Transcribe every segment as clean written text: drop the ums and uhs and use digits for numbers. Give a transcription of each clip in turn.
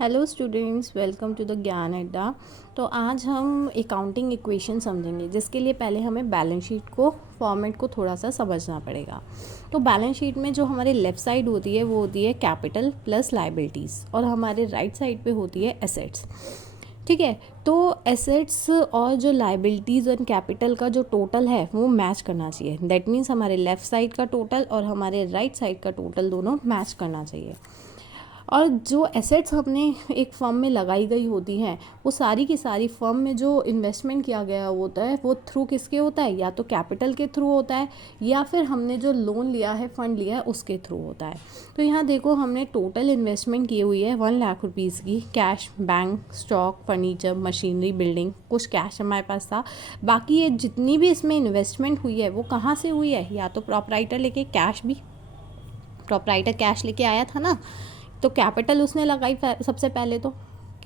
Hello students, welcome to the Gyan Adda. तो आज हम अकाउंटिंग इक्वेशन समझेंगे, जिसके लिए पहले हमें बैलेंस शीट को फॉर्मेट को थोड़ा सा समझना पड़ेगा। तो बैलेंस शीट में जो हमारे लेफ़्ट साइड होती है वो होती है कैपिटल प्लस लाइबिलिटीज़, और हमारे राइट साइड पे होती है एसेट्स। ठीक है, तो एसेट्स और जो लाइबिलिटीज़ और कैपिटल का जो टोटल है वो मैच करना चाहिए। दैट मीन्स हमारे लेफ़्ट साइड का टोटल और हमारे राइट साइड का टोटल दोनों मैच करना चाहिए। और जो एसेट्स हमने एक फर्म में लगाई गई होती हैं, वो सारी की सारी फर्म में जो इन्वेस्टमेंट किया गया होता है वो थ्रू किसके होता है, या तो कैपिटल के थ्रू होता है या फिर हमने जो लोन लिया है, फंड लिया है, उसके थ्रू होता है। तो यहाँ देखो, हमने टोटल इन्वेस्टमेंट की हुई है 1 लाख रुपीज़ की। Cash, bank, stock, furniture, machinery, building, कुछ कैश हमारे पास था। बाकी ये जितनी भी इसमें इन्वेस्टमेंट हुई है वो कहाँ से हुई है, या तो प्रॉपराइटर लेके प्रॉपराइटर कैश लेके आया था ना, तो कैपिटल उसने लगाई। सबसे पहले तो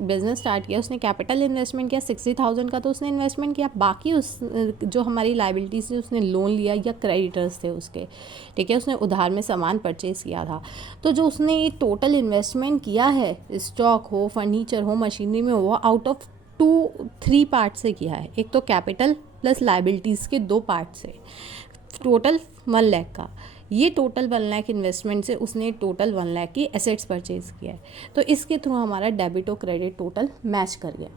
बिज़नेस स्टार्ट किया, उसने कैपिटल इन्वेस्टमेंट किया 60,000 का, तो उसने इन्वेस्टमेंट किया। बाकी उस जो हमारी लाइबिलिटीज थी, उसने लोन लिया या क्रेडिटर्स थे उसके, ठीक है, उसने उधार में सामान परचेज किया था। तो जो उसने ये टोटल इन्वेस्टमेंट किया है, स्टॉक हो, फर्नीचर हो, मशीनरी में हो, आउट ऑफ 3 पार्ट से किया है। एक तो कैपिटल प्लस लाइबिलिटीज़ के 2 पार्ट से, टोटल 1 लाख का। ये टोटल 1 लाख इन्वेस्टमेंट से उसने टोटल 1 लाख की एसेट्स परचेज़ किया है। तो इसके थ्रू हमारा डेबिट और क्रेडिट टोटल मैच कर गया।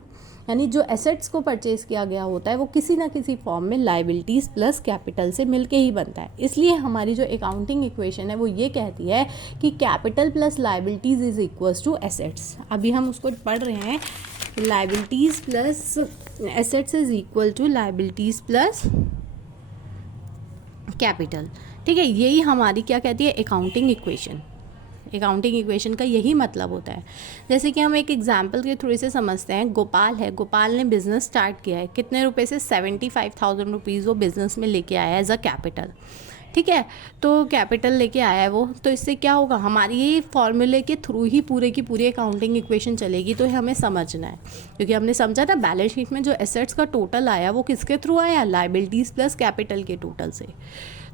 यानी जो एसेट्स को परचेज़ किया गया होता है वो किसी ना किसी फॉर्म में लाइबिलिटीज़ प्लस कैपिटल से मिलके ही बनता है। इसलिए हमारी जो अकाउंटिंग इक्वेशन है वो ये कहती है कि capital plus liabilities is equals to assets. अभी हम उसको पढ़ रहे हैं, liabilities plus assets is equal to liabilities plus capital. ठीक है, यही हमारी क्या कहती है, अकाउंटिंग इक्वेशन। अकाउंटिंग इक्वेशन का यही मतलब होता है। जैसे कि हम एक एग्जांपल के थ्रू से समझते हैं। गोपाल है, गोपाल ने बिज़नेस स्टार्ट किया है। कितने रुपए से? 75,000 रुपीज़ वो बिज़नेस में लेके आया है एज अ कैपिटल। ठीक है, तो कैपिटल लेके आया है वो, तो इससे क्या होगा, हमारी ये फॉर्मूले के थ्रू ही पूरे की पूरी अकाउंटिंग इक्वेशन चलेगी। तो हमें समझना है, क्योंकि हमने समझा था बैलेंस शीट में जो एसेट्स का टोटल आया वो किसके थ्रू आया, लाइबिलिटीज़ प्लस कैपिटल के टोटल से।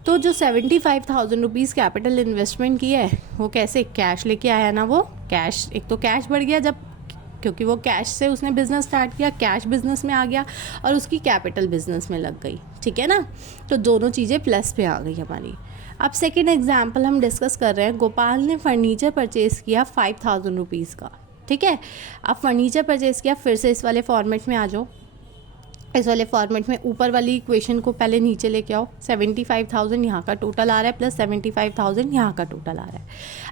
तो जो 75,000 रुपीज़ कैपिटल इन्वेस्टमेंट किया है वो कैसे, कैश लेके आया ना वो। कैश, एक तो कैश बढ़ गया जब, क्योंकि वो कैश से उसने बिज़नेस स्टार्ट किया, कैश बिज़नेस में आ गया और उसकी कैपिटल बिज़नेस में लग गई। ठीक है ना, तो दोनों चीज़ें प्लस पे आ गई हमारी। अब सेकेंड एग्जाम्पल हम डिस्कस कर रहे हैं। गोपाल ने फर्नीचर परचेज़ किया 5,000 रुपीज़ का। ठीक है, अब फर्नीचर परचेज़ किया, फिर से इस वाले फॉर्मेट में आ जाओ। इस वाले फॉर्मेट में ऊपर वाली इक्वेशन को पहले नीचे लेके आओ। 75,000 यहाँ का टोटल आ रहा है प्लस 75,000 यहाँ का टोटल आ रहा है।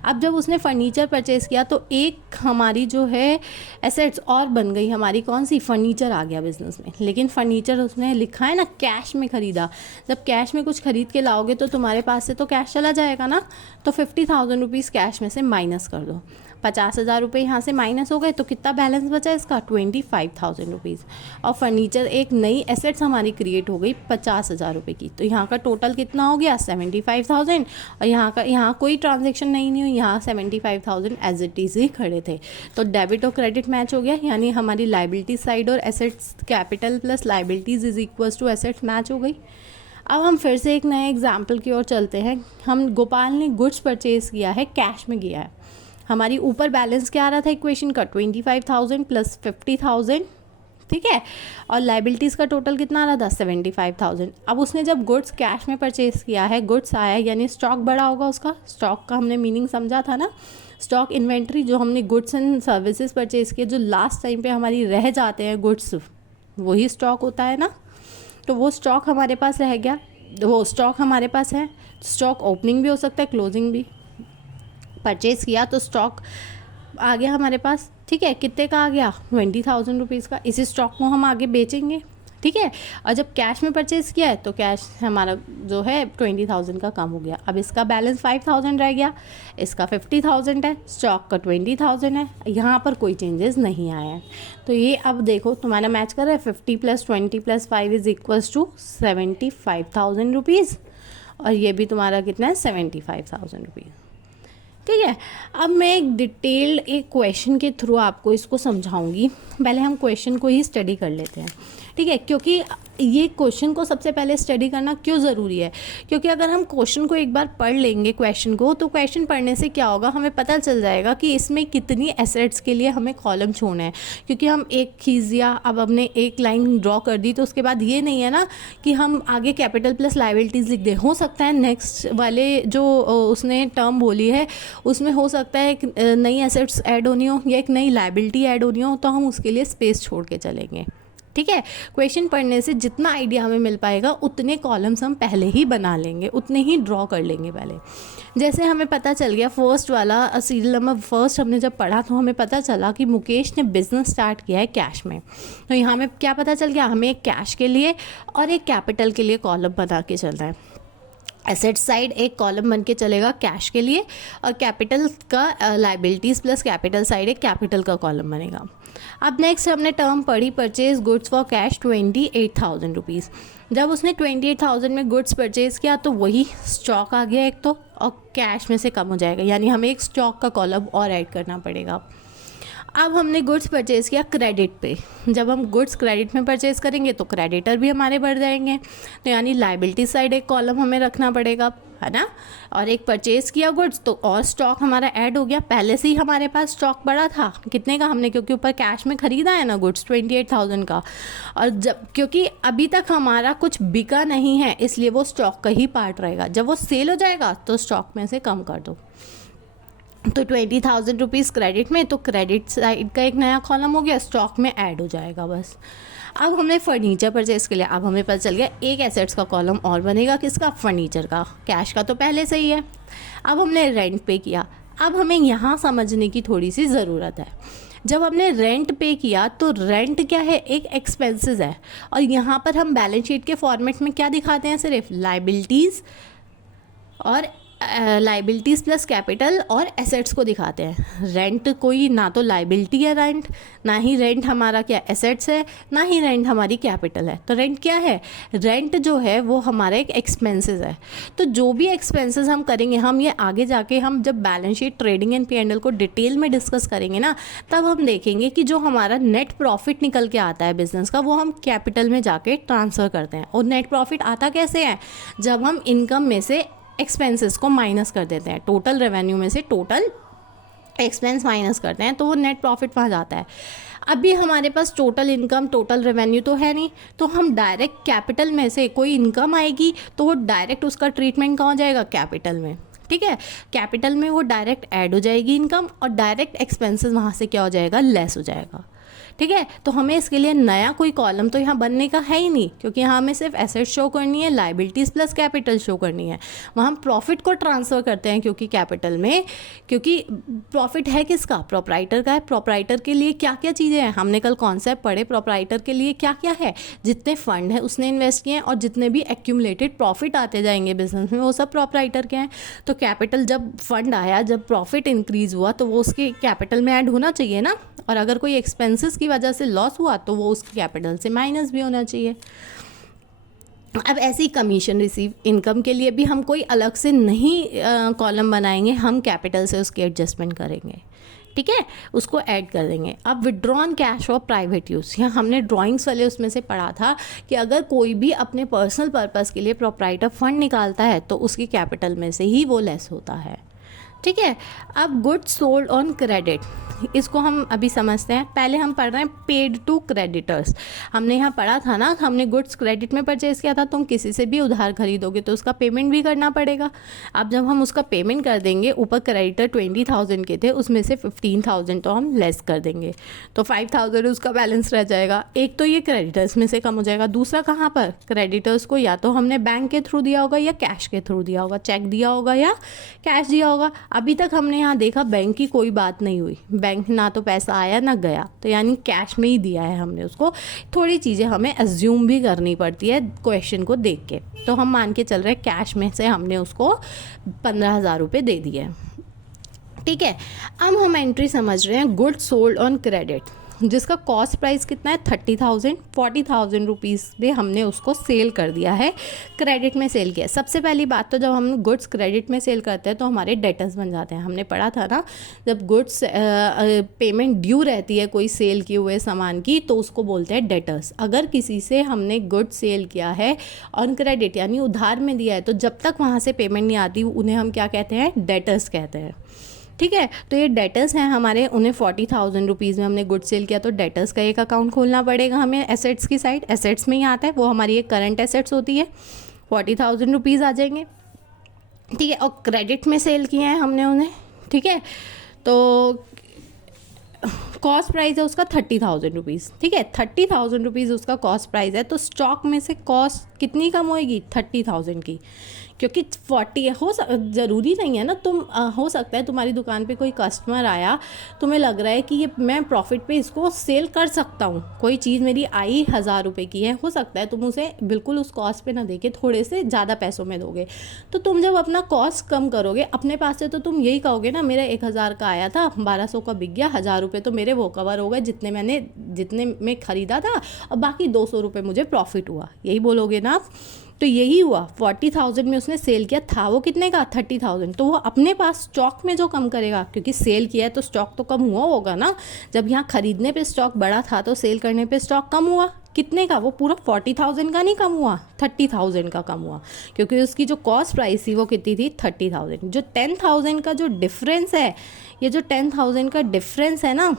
अब जब उसने फर्नीचर परचेज़ किया तो एक हमारी जो है एसेट्स और बन गई हमारी, कौन सी, फर्नीचर आ गया बिजनेस में। लेकिन फर्नीचर उसने लिखा है ना कैश में ख़रीदा। जब कैश में कुछ खरीद के लाओगे तो तुम्हारे पास से तो कैश चला जाएगा ना, तो 50,000 रुपीज़ कैश में से माइनस कर दो। 50,000 रुपये यहाँ से माइनस हो गए, तो कितना बैलेंस बचा इसका, 25,000 रुपीज़। और फर्नीचर एक नई एसेट्स हमारी क्रिएट हो गई 50,000 रुपये की। तो यहाँ का टोटल कितना हो गया, 75,000। और यहाँ कोई ट्रांजेक्शन नहीं हुई, यहाँ 75,000 एज इट इज़ ही खड़े थे। तो डेबिट और क्रेडिट मैच हो गया, यानी हमारी लाइबिलिटी साइड और assets, capital plus liabilities is equals to assets match हो गई। अब हम फिर से एक नए एग्जाम्पल की ओर चलते हैं। हम गोपाल ने गुड्स परचेज़ किया है, कैश में किया है। हमारी ऊपर बैलेंस क्या आ रहा था इक्वेशन का, 25,000 प्लस 50,000। ठीक है, और लाइबिलिटीज़ का टोटल कितना आ रहा था, 75,000। अब उसने जब गुड्स कैश में परचेज़ किया है, गुड्स आया यानी स्टॉक बढ़ा होगा उसका। स्टॉक का हमने मीनिंग समझा था ना, स्टॉक इन्वेंट्री, जो हमने गुड्स एंड सर्विसेज परचेज़ किए जो लास्ट टाइम पे हमारी रह जाते हैं गुड्स, वही स्टॉक होता है ना। तो वो स्टॉक हमारे पास रह गया, वो स्टॉक हमारे पास है। स्टॉक ओपनिंग भी हो सकता है, क्लोजिंग भी। परचेज़ किया तो स्टॉक आ गया हमारे पास। ठीक है, कितने का आ गया, 20,000 रुपीज़ का। इसी स्टॉक को हम आगे बेचेंगे। ठीक है, और जब कैश में परचेज़ किया है तो कैश हमारा जो है 20,000 का कम हो गया। अब इसका बैलेंस 5,000 रह गया, इसका 50,000 है, स्टॉक का 20,000 है। यहाँ पर कोई चेंजेस नहीं आया है। तो ये अब देखो तुम्हारा मैच कर रहा है, 50 + 20 + 5 इज इक्वल्स टू 75,000 रुपीज़। और ये भी तुम्हारा कितना है, 75,000 रुपीज़। ठीक है, अब मैं एक डिटेल्ड एक क्वेश्चन के थ्रू आपको इसको समझाऊंगी। पहले हम क्वेश्चन को ही स्टडी कर लेते हैं। ठीक ठीक है, क्योंकि ये क्वेश्चन को सबसे पहले स्टडी करना क्यों ज़रूरी है, क्योंकि अगर हम क्वेश्चन को एक बार पढ़ लेंगे क्वेश्चन को, तो क्वेश्चन पढ़ने से क्या होगा, हमें पता चल जाएगा कि इसमें कितनी एसेट्स के लिए हमें कॉलम छोड़ना है। क्योंकि हम एक खींच दिया, अब हमने एक लाइन ड्रॉ कर दी, तो उसके बाद ये नहीं है ना कि हम आगे कैपिटल प्लस लायबिलिटीज़ लिख दें। हो सकता है नेक्स्ट वाले जो उसने टर्म बोली है उसमें हो सकता है एक नई एसेट्स ऐड होनी हो या एक नई लायबिलिटी ऐड होनी हो, तो हम उसके लिए स्पेस छोड़ के चलेंगे। ठीक है, क्वेश्चन पढ़ने से जितना आइडिया हमें मिल पाएगा उतने कॉलम्स हम पहले ही बना लेंगे, उतने ही ड्रॉ कर लेंगे पहले। जैसे हमें पता चल गया फर्स्ट वाला सीरियल नंबर फर्स्ट हमने जब पढ़ा तो हमें पता चला कि मुकेश ने बिजनेस स्टार्ट किया है कैश में। तो यहाँ हमें क्या पता चल गया, हमें एक कैश के लिए और एक कैपिटल के लिए कॉलम बना के चलना है। एसेट साइड एक कॉलम बन के चलेगा कैश के लिए, और कैपिटल का लायबिलिटीज़ प्लस कैपिटल साइड एक कैपिटल का कॉलम बनेगा। अब नेक्स्ट हमने टर्म पढ़ी purchase goods for cash 28,000 rupees. जब उसने 28,000 में गुड्स परचेज़ किया तो वही स्टॉक आ गया एक तो, और कैश में से कम हो जाएगा, यानी हमें एक स्टॉक का कॉलम और ऐड करना पड़ेगा। अब हमने गुड्स परचेज़ किया क्रेडिट पे। जब हम गुड्स क्रेडिट में परचेज़ करेंगे तो क्रेडिटर भी हमारे बढ़ जाएंगे, तो यानी लायबिलिटी साइड एक कॉलम हमें रखना पड़ेगा, है ना। और एक परचेज़ किया गुड्स तो और स्टॉक हमारा ऐड हो गया। पहले से ही हमारे पास स्टॉक बड़ा था, कितने का हमने, क्योंकि ऊपर कैश में ख़रीदा है ना गुड्स 28,000 का, और जब क्योंकि अभी तक हमारा कुछ बिका नहीं है इसलिए वो स्टॉक का ही पार्ट रहेगा। जब वो सेल हो जाएगा तो स्टॉक में से कम कर दो। तो 20,000 रुपीज़ क्रेडिट में, तो क्रेडिट साइड का एक नया कॉलम हो गया, स्टॉक में ऐड हो जाएगा बस। अब हमने फर्नीचर परचेज़ के लिए, अब हमें पता चल गया एक एसेट्स का कॉलम और बनेगा, किसका, फर्नीचर का। कैश का तो पहले से ही है। अब हमने रेंट पे किया। अब हमें यहाँ समझने की थोड़ी सी ज़रूरत है। जब हमने रेंट पे किया तो रेंट क्या है, एक एक्सपेंसेस है, और यहाँ पर हम बैलेंस शीट के फॉर्मेट में क्या दिखाते हैं, सिर्फ लायबिलिटीज़ और लायबिलिटीज़ प्लस कैपिटल और एसेट्स को दिखाते हैं। रेंट कोई ना तो लायबिलिटी है रेंट, ना ही रेंट हमारा क्या एसेट्स है, ना ही रेंट हमारी कैपिटल है। तो रेंट क्या है, रेंट जो है वो हमारा एक एक्सपेंसेस है। तो जो भी एक्सपेंसेस हम करेंगे, हम ये आगे जाके हम जब balance sheet trading and P&L को डिटेल में डिस्कस करेंगे ना, तब हम देखेंगे कि जो हमारा नेट प्रॉफिट निकल के आता है बिजनेस का, वो हम कैपिटल में जाके ट्रांसफ़र करते हैं। और नेट प्रॉफिट आता कैसे है, जब हम इनकम में से एक्सपेंसेस को माइनस कर देते हैं, टोटल रेवेन्यू में से टोटल एक्सपेंस माइनस करते हैं, तो वो नेट प्रॉफिट वहाँ जाता है। अभी हमारे पास टोटल इनकम टोटल रेवेन्यू तो है नहीं, तो हम डायरेक्ट कैपिटल में से कोई इनकम आएगी तो वो डायरेक्ट उसका ट्रीटमेंट कहाँ हो जाएगा, कैपिटल में। ठीक है, कैपिटल में वो डायरेक्ट ऐड हो जाएगी इनकम, और डायरेक्ट एक्सपेंसेस वहाँ से क्या हो जाएगा, लेस हो जाएगा। ठीक है, तो हमें इसके लिए नया कोई कॉलम तो यहाँ बनने का है ही नहीं, क्योंकि यहाँ हमें सिर्फ एसेट शो करनी है, लायबिलिटीज़ प्लस कैपिटल शो करनी है। वहाँ हम प्रॉफिट को ट्रांसफ़र करते हैं, क्योंकि कैपिटल में, क्योंकि प्रॉफिट है किसका, प्रोप्राइटर का है। प्रोप्राइटर के लिए क्या क्या चीज़ें हैं, हमने कल कॉन्सेप्ट पढ़े, प्रोप्राइटर के लिए क्या क्या है, जितने फंड है उसने इन्वेस्ट किए हैं, और जितने भी एक्यूमुलेटेड प्रॉफिट आते जाएंगे बिजनेस में, वो सब प्रोप्राइटर के हैं। तो कैपिटल जब फंड आया, जब प्रॉफिट इंक्रीज़ हुआ, तो वो उसके कैपिटल में ऐड होना चाहिए ना, और अगर कोई एक्सपेंसेस की वजह से लॉस हुआ तो वो उसकी कैपिटल से माइनस भी होना चाहिए। अब ऐसी कमीशन रिसीव इनकम के लिए भी हम कोई अलग से नहीं कॉलम बनाएंगे, हम कैपिटल से उसकी एडजस्टमेंट करेंगे। ठीक है, उसको ऐड कर देंगे। अब withdrawn cash for private use, यहाँ हमने ड्राइंग्स वाले उसमें से पढ़ा था कि अगर कोई भी अपने पर्सनल पर्पस के लिए प्रोप्राइटर फंड निकालता है तो उसकी कैपिटल में से ही वो लेस होता है। ठीक है, अब गुड्स सोल्ड ऑन क्रेडिट, इसको हम अभी समझते हैं। पहले हम पढ़ रहे हैं पेड टू क्रेडिटर्स। हमने यहाँ पढ़ा था ना, हमने गुड्स क्रेडिट में परचेज़ किया था, तुम किसी से भी उधार खरीदोगे तो उसका पेमेंट भी करना पड़ेगा। अब जब हम उसका पेमेंट कर देंगे, ऊपर क्रेडिटर 20,000 के थे, उसमें से 15,000 तो हम लेस कर देंगे, तो 5,000 उसका बैलेंस रह जाएगा। एक तो ये क्रेडिटर्स में से कम हो जाएगा, दूसरा कहाँ पर, क्रेडिटर्स को या तो हमने बैंक के थ्रू दिया होगा या कैश के थ्रू दिया होगा, चेक दिया होगा या कैश दिया होगा। अभी तक हमने यहाँ देखा बैंक की कोई बात नहीं हुई, बैंक ना तो पैसा आया ना गया, तो यानी कैश में ही दिया है हमने उसको। थोड़ी चीज़ें हमें अज्यूम भी करनी पड़ती है क्वेश्चन को देख के, तो हम मान के चल रहे हैं कैश में से हमने उसको 15,000 रुपये दे दिए। ठीक है, अब हम एंट्री समझ रहे हैं गुड्स सोल्ड ऑन क्रेडिट। जिसका कॉस्ट प्राइस कितना है 30,000, 40,000 रुपीज़ में हमने उसको सेल कर दिया है, क्रेडिट में सेल किया। सबसे पहली बात तो जब हम गुड्स क्रेडिट में सेल करते हैं तो हमारे डेटर्स बन जाते हैं। हमने पढ़ा था ना, जब गुड्स पेमेंट ड्यू रहती है कोई सेल किए हुए सामान की तो उसको बोलते हैं डेटर्स। अगर किसी से हमने गुड्स सेल किया है ऑन क्रेडिट यानी उधार में दिया है तो जब तक वहाँ से पेमेंट नहीं आती उन्हें हम क्या कहते हैं, डेटर्स कहते हैं। ठीक है, तो ये डेटर्स हैं हमारे, उन्हें 40,000 रुपीज़ में हमने गुड सेल किया तो डेटर्स का एक अकाउंट खोलना पड़ेगा हमें एसेट्स की साइड। एसेट्स में ही आता है, वो हमारी एक करंट एसेट्स होती है, 40,000 रुपीज़ आ जाएंगे। ठीक है, और क्रेडिट में सेल किए हैं हमने उन्हें। ठीक है, तो कॉस्ट प्राइस है उसका 30,000 रुपीज़। ठीक है, 30,000 रुपीज़ उसका कॉस्ट प्राइस है, तो स्टॉक में से कॉस्ट कितनी कम होएगी, 30,000 की, क्योंकि 40 ज़रूरी नहीं है ना, तुम हो सकता है तुम्हारी दुकान पे कोई कस्टमर आया, तुम्हें लग रहा है कि ये मैं प्रॉफिट पे इसको सेल कर सकता हूँ, कोई चीज़ मेरी आई 1,000 रुपये की है, हो सकता है तुम उसे बिल्कुल उस कॉस्ट पे ना देके थोड़े से ज़्यादा पैसों में दोगे। तो तुम जब अपना कॉस्ट कम करोगे अपने पास से तो तुम यही कहोगे ना, मेरा 1,000 का आया था, 1,200 का बिक गया, 1,000 रुपये तो मेरे वो कवर हो गए जितने में ख़रीदा था, और बाकी 200 रुपये मुझे प्रॉफिट हुआ, यही बोलोगे ना आप। तो यही हुआ, 40,000 में उसने सेल किया था, वो कितने का, 30,000। तो वो अपने पास स्टॉक में जो कम करेगा, क्योंकि सेल किया है तो स्टॉक तो कम हुआ होगा ना। जब यहाँ खरीदने पे स्टॉक बढ़ा था तो सेल करने पे स्टॉक कम हुआ, कितने का, वो पूरा 40,000 का नहीं कम हुआ, 30,000 का कम हुआ, क्योंकि उसकी जो कॉस्ट प्राइस थी वो कितनी थी, 30,000। जो 10,000 का जो डिफरेंस है, ये जो 10,000 का डिफरेंस है ना,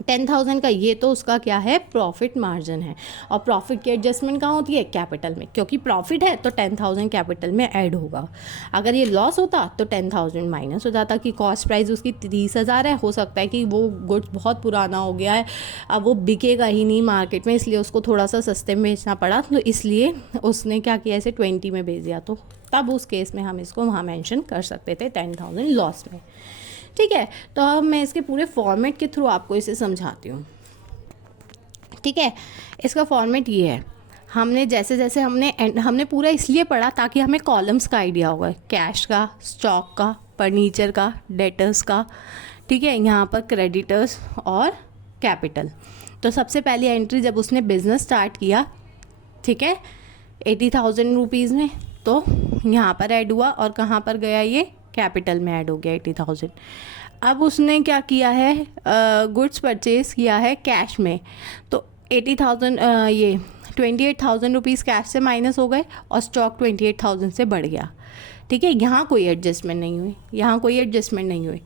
10,000 का, ये तो उसका क्या है, प्रॉफिट मार्जिन है। और प्रॉफिट की एडजस्टमेंट कहाँ होती है, कैपिटल में, क्योंकि प्रॉफिट है तो 10,000 कैपिटल में ऐड होगा। अगर ये लॉस होता तो 10,000 माइनस हो जाता, कि कॉस्ट प्राइस उसकी 30,000 है, हो सकता है कि वो गुड्स बहुत पुराना हो गया है, अब वो बिकेगा ही नहीं मार्केट में, इसलिए उसको थोड़ा सा सस्ते में बेचना पड़ा, तो इसलिए उसने क्या किया, इसे 20 में बेच दिया, तो तब उस केस में हम इसको वहाँ मैंशन कर सकते थे 10,000 लॉस में। ठीक है, तो अब मैं इसके पूरे फॉर्मेट के थ्रू आपको इसे समझाती हूँ। ठीक है, इसका फॉर्मेट ये है, हमने जैसे जैसे हमने पूरा इसलिए पढ़ा ताकि हमें कॉलम्स का आइडिया होगा, कैश का, स्टॉक का, फर्नीचर का, डेटर्स का। ठीक है, यहाँ पर क्रेडिटर्स और कैपिटल। तो सबसे पहली एंट्री जब उसने बिज़नेस स्टार्ट किया, ठीक है, 80,000 रुपीज़ में, तो यहाँ पर ऐड हुआ, और कहाँ पर गया, ये कैपिटल में ऐड हो गया 80,000। अब उसने क्या किया है, गुड्स परचेज किया है कैश में, तो 80,000 ये 28,000 रुपीज़ कैश से माइनस हो गए, और स्टॉक 28,000 से बढ़ गया। ठीक है, यहाँ कोई एडजस्टमेंट नहीं हुई, यहाँ कोई एडजस्टमेंट नहीं हुई।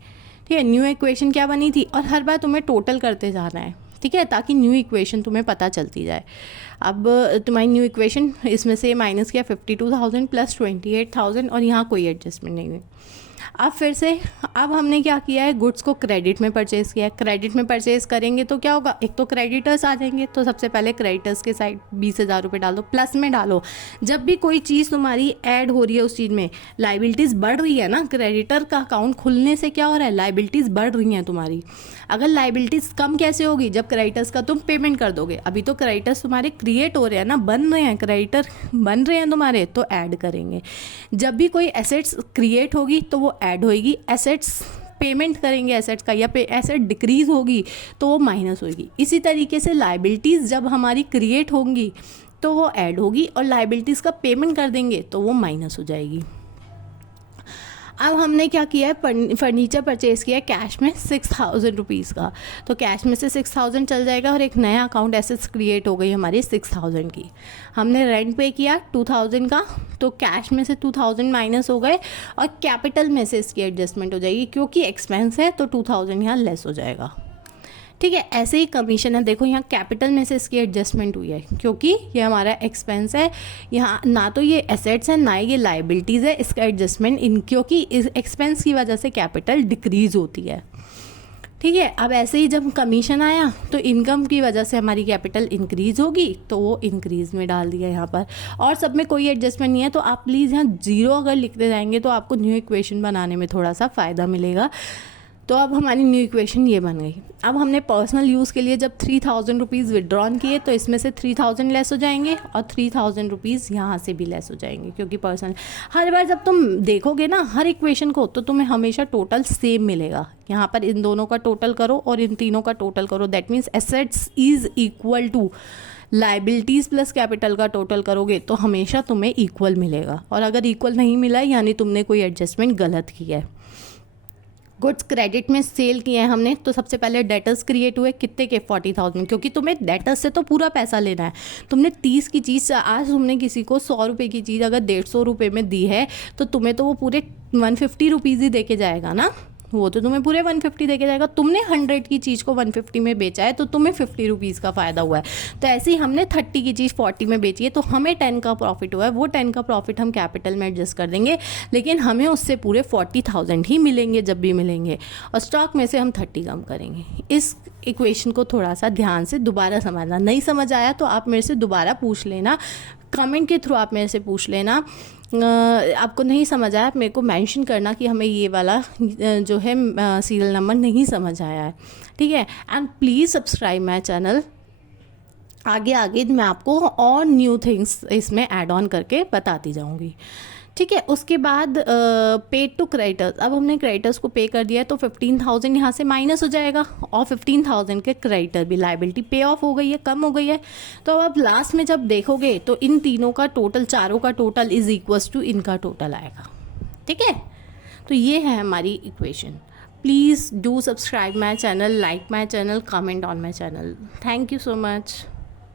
ठीक है, न्यू इक्वेशन क्या बनी थी, और हर बार तुम्हें टोटल करते जाना है। ठीक है, ताकि न्यू इक्वेशन तुम्हें पता चलती जाए। अब तुम्हारी न्यू इक्वेशन, इसमें से माइनस किया 52,000 प्लस 28,000, और यहाँ कोई एडजस्टमेंट नहीं हुई। अब फिर से, अब हमने क्या किया है, गुड्स को क्रेडिट में परचेज़ किया है। क्रेडिट में परचेज़ करेंगे तो क्या होगा, एक तो क्रेडिटर्स आ जाएंगे, तो सबसे पहले क्रेडिटर्स के साइड 20,000 रुपये डाल दो, प्लस में डालो। जब भी कोई चीज़ तुम्हारी ऐड हो रही है उस चीज़ में, लाइबिलिटीज़ बढ़ रही है ना, क्रेडिटर का अकाउंट खुलने से क्या हो रहा है, लाइबिलिटीज़ बढ़ रही हैं तुम्हारी। अगर लाइबिलिटीज़ कम कैसे होगी, जब क्रेडिटर्स का तुम पेमेंट कर दोगे। अभी तो क्रेडिटर्स तुम्हारे क्रिएट हो रहे हैं ना, बन रहे हैं, क्रेडिटर बन रहे हैं तुम्हारे, तो ऐड करेंगे। जब भी कोई एसेट्स क्रिएट होगी तो वो ऐड होएगी, एसेट्स पेमेंट करेंगे एसेट्स का, या एसेट डिक्रीज़ होगी तो वो माइनस होगी। इसी तरीके से लाइबिलिटीज़ जब हमारी क्रिएट होंगी तो वो ऐड होगी, और लाइबिलिटीज़ का पेमेंट कर देंगे तो वो माइनस हो जाएगी। अब हमने क्या किया है, फर्नीचर परचेज़ किया है कैश में 6,000 रुपीज़ का, तो कैश में से 6,000 चल जाएगा, और एक नया अकाउंट एसेट्स क्रिएट हो गई हमारी 6,000 की। हमने रेंट पे किया 2,000 का, तो कैश में से 2,000 माइनस हो गए, और कैपिटल में से इसकी एडजस्टमेंट हो जाएगी, क्योंकि एक्सपेंस है तो 2,000 यहाँ लेस हो जाएगा। ठीक है, ऐसे ही कमीशन है, देखो यहाँ कैपिटल में से इसकी एडजस्टमेंट हुई है, क्योंकि ये हमारा एक्सपेंस है, यहाँ ना तो ये एसेट्स है ना ये लाइबिलिटीज़ है, इसका एडजस्टमेंट क्योंकि इस एक्सपेंस की वजह से कैपिटल डिक्रीज़ होती है। ठीक है, अब ऐसे ही जब कमीशन आया तो इनकम की वजह से हमारी कैपिटल इंक्रीज़ होगी, तो वो इंक्रीज़ में डाल दिया यहाँ पर, और सब में कोई एडजस्टमेंट नहीं है। तो आप प्लीज़ यहाँ 0 अगर लिखते जाएंगे तो आपको न्यू इक्वेशन बनाने में थोड़ा सा फ़ायदा मिलेगा। तो अब हमारी न्यू इक्वेशन ये बन गई। अब हमने पर्सनल यूज़ के लिए जब 3000 रुपीज़ विड्रॉन किए तो इसमें से 3000 लेस हो जाएंगे और 3000 रुपीज़ यहाँ से भी लेस हो जाएंगे, क्योंकि पर्सनल हर बार जब तुम देखोगे ना हर इक्वेशन को तो तुम्हें हमेशा टोटल सेम मिलेगा। यहाँ पर इन दोनों का टोटल करो और इन तीनों का टोटल करो, that means assets is equal to liabilities plus capital का टोटल करोगे तो हमेशा तुम्हें इक्वल मिलेगा। और अगर इक्वल नहीं मिला यानी तुमने कोई एडजस्टमेंट गलत किया है। गुड्स क्रेडिट में सेल किए हैं हमने, तो सबसे पहले डेटर्स क्रिएट हुए कितने के 40,000, क्योंकि तुम्हें डेटर्स से तो पूरा पैसा लेना है। तुमने 30 की चीज़, आज तुमने किसी को 100 रुपये की चीज़ अगर 150 रुपये में दी है तो तुम्हें तो वो पूरे 150 रुपीज़ ही दे के जाएगा ना, वो तो तुम्हें पूरे 150 दे के जाएगा। तुमने 100 की चीज़ को 150 में बेचा है तो तुम्हें 50 रुपीज़ का फ़ायदा हुआ है। तो ऐसे ही हमने 30 की चीज़ 40 में बेची है तो हमें 10 का प्रॉफिट हुआ है। वो 10 का प्रॉफिट हम कैपिटल में एडजस्ट कर देंगे, लेकिन हमें उससे पूरे 40,000 ही मिलेंगे जब भी मिलेंगे, और स्टॉक में से हम 30 कम करेंगे। इस इक्वेशन को थोड़ा सा ध्यान से दोबारा समझना। नहीं समझ आया तो आप मेरे से दोबारा पूछ लेना, कमेंट के थ्रू आप मेरे से पूछ लेना। आपको नहीं समझ आया आप मेरे को मेंशन करना कि हमें ये वाला जो है सीरियल नंबर नहीं समझ आया है, ठीक है। And please subscribe my channel. आगे आगे मैं आपको और न्यू थिंग्स इसमें ऐड ऑन करके बताती जाऊंगी, ठीक है। उसके बाद पेड टू क्रेडिटर्स, अब हमने क्रेडिटर्स को पे कर दिया है तो 15,000 यहाँ से माइनस हो जाएगा और 15,000 के क्रेडिटर भी, लाइबिलिटी पे ऑफ हो गई है, कम हो गई है। तो अब लास्ट में जब देखोगे तो इन तीनों का टोटल, चारों का टोटल इज इक्वल्स टू इनका टोटल आएगा, ठीक है। तो ये है हमारी equation. Please do subscribe my channel, like my channel, comment on my channel. Thank you so much.